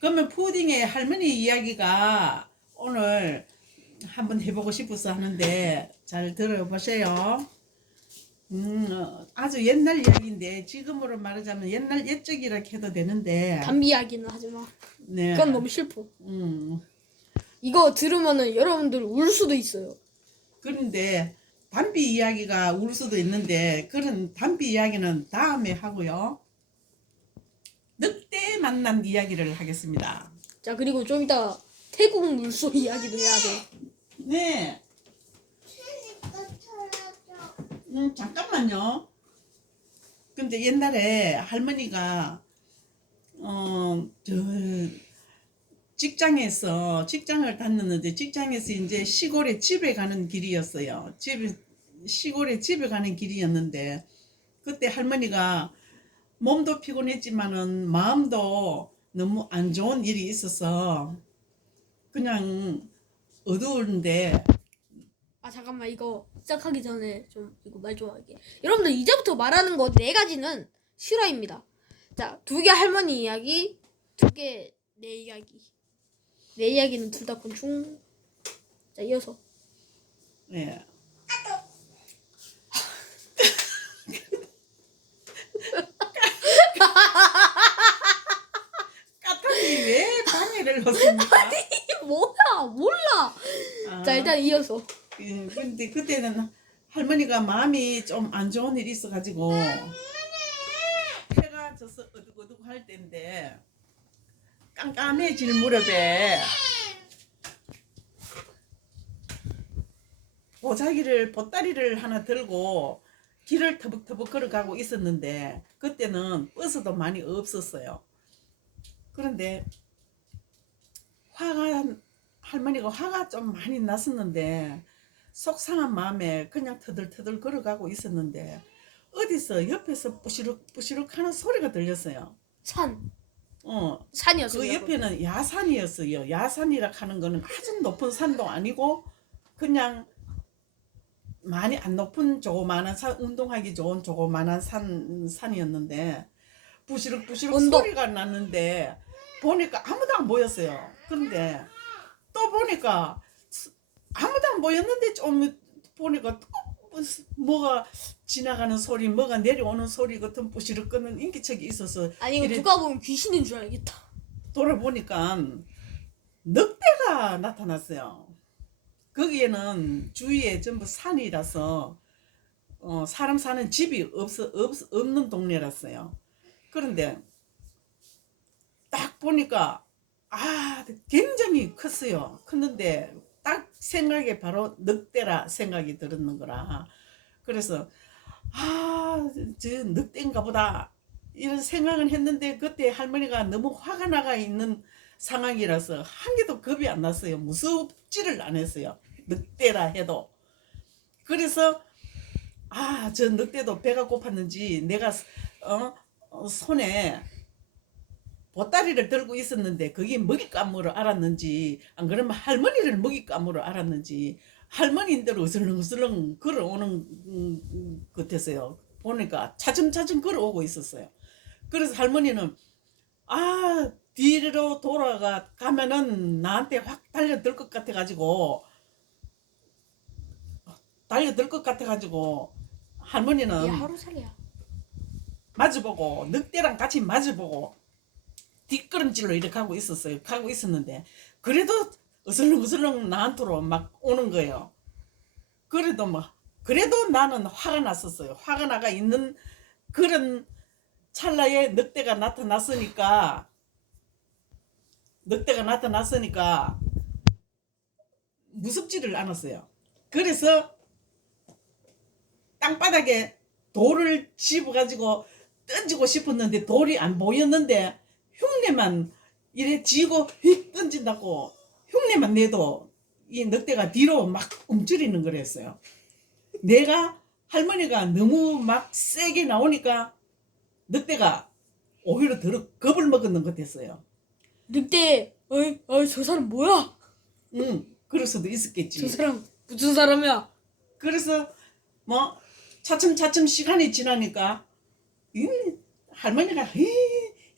그러면 푸딩의 할머니 이야기가 오늘 한번 해보고 싶어서 하는데 잘 들어보세요. 아주 옛날 이야기인데 지금으로 말하자면 옛날 옛적이라 해도 되는데. 담비 이야기는 하지 마. 네. 그건 너무 슬퍼. 음. 이거 들으면은 여러분들 울 수도 있어요. 그런데 담비 이야기가 울 수도 있는데 그런 담비 이야기는 다음에 하고요. 늑대 만난 이야기를 하겠습니다. 자, 그리고 좀 이따 태국 물소 이야기도 해야 돼. 네. 잠깐만요. 근데 옛날에 할머니가 저 직장을 다녔는데 직장에서 이제 시골에 집에 가는 길이었어요. 시골에 집에 가는 길이었는데 그때 할머니가 몸도 피곤했지만은 마음도 너무 안 좋은 일이 있어서 그냥 어두운데. 아, 잠깐만, 이거 시작하기 전에 좀 이거 말 좀 할게. 여러분들 이제부터 말하는 거 4가지는 실화입니다. 자, 2개 할머니 이야기, 2개 내 이야기. 내 이야기는 둘 다 곤충. 자, 이어서. 네. 까탈이 왜 방해를 넣습니까? 뭐야, 몰라. 자, 일단 이어서. 근데 그때는 할머니가 마음이 좀 안 좋은 일이 있어가지고 해가 져서 어둑어둑 할 때인데 깜깜해질 무렵에 보따리를 하나 들고 길을 터벅터벅 걸어가고 있었는데 그때는 버스도 많이 없었어요. 그런데 할머니가 화가 좀 많이 났었는데 속상한 마음에 그냥 터덜터덜 걸어가고 있었는데 어디서 옆에서 뿌시룩뿌시룩 하는 소리가 들렸어요. 산이었어요. 그 옆에는 야산이었어요. 야산이라 하는 거는 아주 높은 산도 아니고 그냥 많이 안 높은 조그마한 운동하기 좋은 조그마한 산이었는데 부시럭부시럭 소리가 났는데 보니까 아무도 안 보였어요. 그런데 또 보니까 아무도 안 보였는데 좀 보니까 또 뭐가 지나가는 소리, 뭐가 내려오는 소리 같은 부시럭 끄는 인기척이 있어서 아니, 이거 누가 보면 귀신인 줄 알겠다. 돌아보니까 늑대가 나타났어요. 거기에는 주위에 전부 산이라서 사람 사는 집이 없는 동네랐어요. 그런데 딱 보니까 굉장히 컸어요. 컸는데 딱 생각에 바로 늑대라 생각이 들었는 거라. 그래서 저 늑대인가 보다 이런 생각은 했는데 그때 할머니가 너무 화가 나가 있는 상황이라서 한 개도 겁이 안 났어요. 무섭지를 않았어요. 늑대라 해도. 그래서 저 늑대도 배가 고팠는지 내가 손에 보따리를 들고 있었는데 그게 먹잇감으로 알았는지 안 그러면 할머니를 먹잇감으로 알았는지 할머니인대로 으슬렁으슬렁 걸어오는 것 같았어요. 보니까 차츰차츰 걸어오고 있었어요. 그래서 할머니는 뒤로 돌아가면은 나한테 확 달려들 것 같아가지고 할머니는 얘 하루살이야. 마주보고 늑대랑 같이 마주보고 뒷걸음질로 이렇게 하고 있었는데 그래도 으슬렁으슬렁 나한테로 막 오는 거예요. 그래도 나는 화가 났었어요. 화가 나가 있는 그런 찰나에 늑대가 나타났으니까 무섭지를 않았어요. 그래서 땅바닥에 돌을 집어가지고 던지고 싶었는데 돌이 안 보였는데 흉내만 이래 쥐고 휙 던진다고 흉내만 내도 이 늑대가 뒤로 막 움츠리는 거랬어요. 할머니가 너무 막 세게 나오니까 늑대가 오히려 더 겁을 먹었는 것 같았어요. 늑대, 저 사람 뭐야? 그럴 수도 있었겠지. 저 사람 무슨 사람이야? 그래서 차츰차츰 시간이 지나니까 할머니가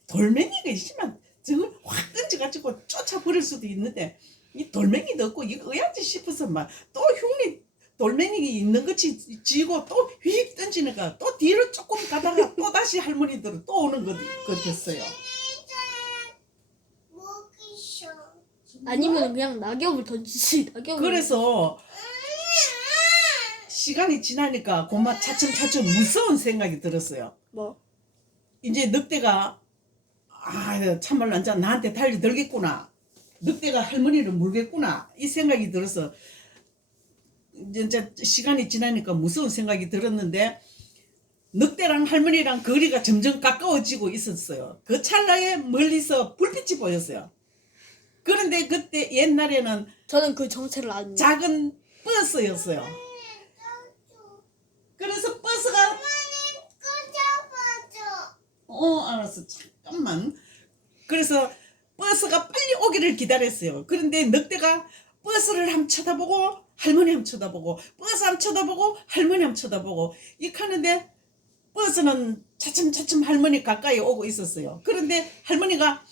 돌멩이가 있으면 저걸 확 던져가지고 쫓아버릴 수도 있는데 이 돌멩이도 없고 이거 어야지 싶어서 막 또 흉내 돌멩이 있는 것이 지고 또 휙 던지니까 또 뒤로 조금 가다가 또 다시 할머니들은 또 오는 것 같았어요. 아니면 그냥 낙엽을 던지지. 낙엽을. 그래서 시간이 지나니까 고마 차츰차츰 무서운 생각이 들었어요. 뭐? 이제 늑대가 참말로 이제 나한테 달려들겠구나. 늑대가 할머니를 물겠구나. 이 생각이 들어서 이제 시간이 지나니까 무서운 생각이 들었는데 늑대랑 할머니랑 거리가 점점 가까워지고 있었어요. 그 찰나에 멀리서 불빛이 보였어요. 그런데 그때 옛날에는 저는 그 정체를 압니다. 작은 버스였어요. 그래서 버스가 알았어. 잠깐만. 그래서 버스가 빨리 오기를 기다렸어요. 그런데 늑대가 버스를 한번 쳐다보고 할머니 한번 쳐다보고 버스 한번 쳐다보고 할머니 한번 쳐다보고 이렇게 하는데 버스는 차츰차츰 할머니 가까이 오고 있었어요. 그런데 할머니가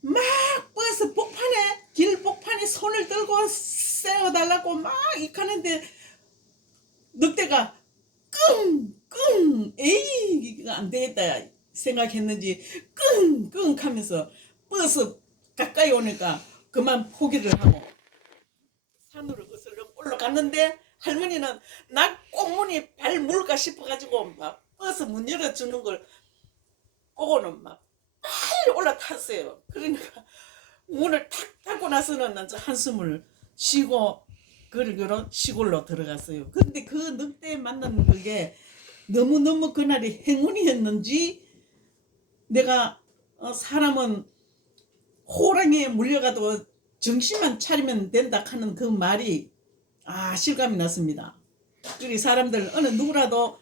막 버스 복판에 길 복판에 손을 들고 세워달라고 막 이렇게 하는데 늑대가 끙끙 에이 이거 안 되겠다 생각했는지 끙끙 하면서 버스 가까이 오니까 그만 포기를 하고 산으로 어슬렁 올라갔는데 할머니는 나 꽁무니 발 물까 싶어가지고 막 버스 문 열어주는 걸 보고는 막 빨리 올라탔어요. 그러니까 문을 탁 닫고 나서는 한숨을 쉬고 그러기로 시골로 들어갔어요. 근데 그 늑대 만난 그게 너무너무 그날이 행운이었는지 내가 사람은 호랑이에 물려가도 정신만 차리면 된다 하는 그 말이 실감이 났습니다. 그리고 사람들 어느 누구라도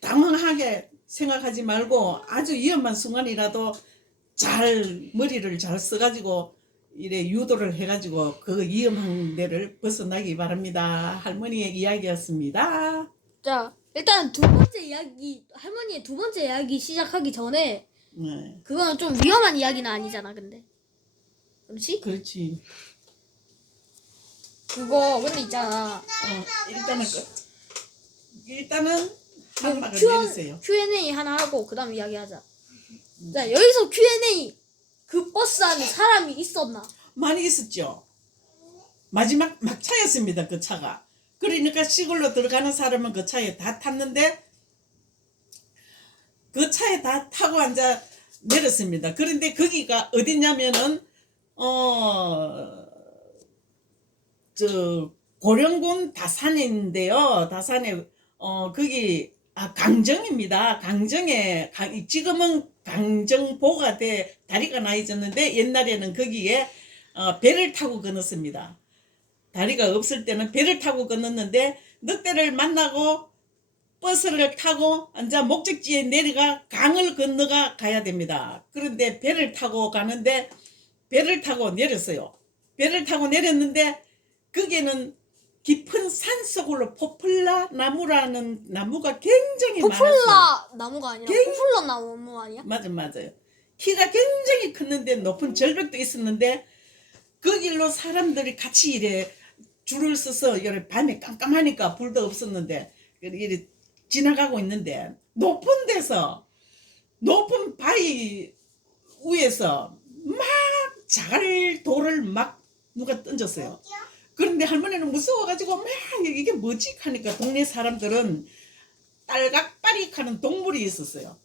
당황하게 생각하지 말고 아주 위험한 순간이라도 잘 머리를 잘 써가지고 이래 유도를 해가지고 그 위험한 데를 벗어나기 바랍니다. 할머니의 이야기였습니다. 자, 일단 두 번째 이야기, 할머니의 두 번째 이야기 시작하기 전에 네, 그거는 좀 위험한 이야기는 아니잖아, 근데. 그렇지? 그렇지. 그거 근데 있잖아. 일단은 한 말을 내리세요. Q&A 하나 하고 그다음 이야기하자. 자, 여기서 Q&A. 그 버스 안에 사람이 있었나? 많이 있었죠. 마지막 막차였습니다. 그 차가. 그러니까 시골로 들어가는 사람은 그 차에 다 탔는데 그 차에 다 타고 앉아 내렸습니다. 그런데 거기가 어디냐면은 고령군 다산인데요. 다산에 거기 강정입니다. 강정에 지금은 강정보가 돼 다리가 나 있었는데 옛날에는 거기에 배를 타고 건넜습니다. 다리가 없을 때는 배를 타고 건넜는데 늑대를 만나고 버스를 타고 이제 목적지에 내려가 강을 건너가 가야 됩니다. 그런데 배를 타고 가는데 배를 타고 내렸어요. 배를 타고 내렸는데 거기에는 깊은 산속으로 포플라 나무라는 나무가 굉장히 많았어요. 포플라 나무가 아니라 포플라 나무 아니야? 맞아요. 키가 굉장히 컸는데 높은 절벽도 있었는데 그 길로 사람들이 같이 이래 줄을 서서 이래 밤에 깜깜하니까 불도 없었는데 이래 지나가고 있는데 높은 데서 높은 바위 위에서 막 자갈 돌을 막 누가 던졌어요. 그런데 할머니는 무서워가지고 막 이게 뭐지 하니까 동네 사람들은 딸각바리 하는 동물이 있었어요.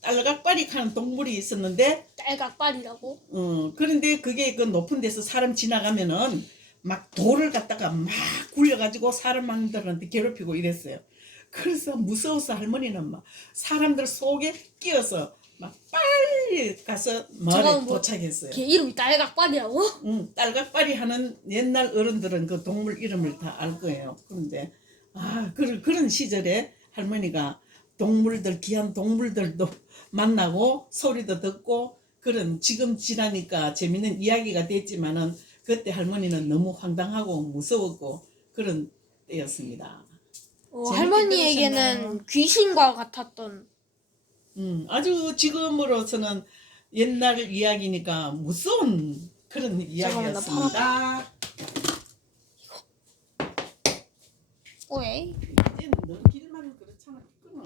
딸각바리 하는 동물이 있었는데 딸각발이라고? 그런데 그게 그 높은 데서 사람 지나가면은 막 돌을 갖다가 막 굴려가지고 사람들한테 괴롭히고 이랬어요. 그래서 무서워서 할머니는 막 사람들 속에 끼어서 막 빨리 가서 마을에 도착했어요. 걔 이름이 딸각발이라고? 딸각발이 하는 옛날 어른들은 그 동물 이름을 다 알 거예요. 그런데 그런 시절에 할머니가 동물들 귀한 동물들도 만나고 소리도 듣고 그런 지금 지나니까 재밌는 이야기가 됐지만은 그때 할머니는 너무 황당하고 무서웠고 그런 때였습니다. 할머니에게는 귀신과 같았던. 아주 지금으로서는 옛날 이야기니까 무서운 그런 잠깐만, 나 이야기였습니다. 왜? 이제 너 길만 그렇잖아. 끊어.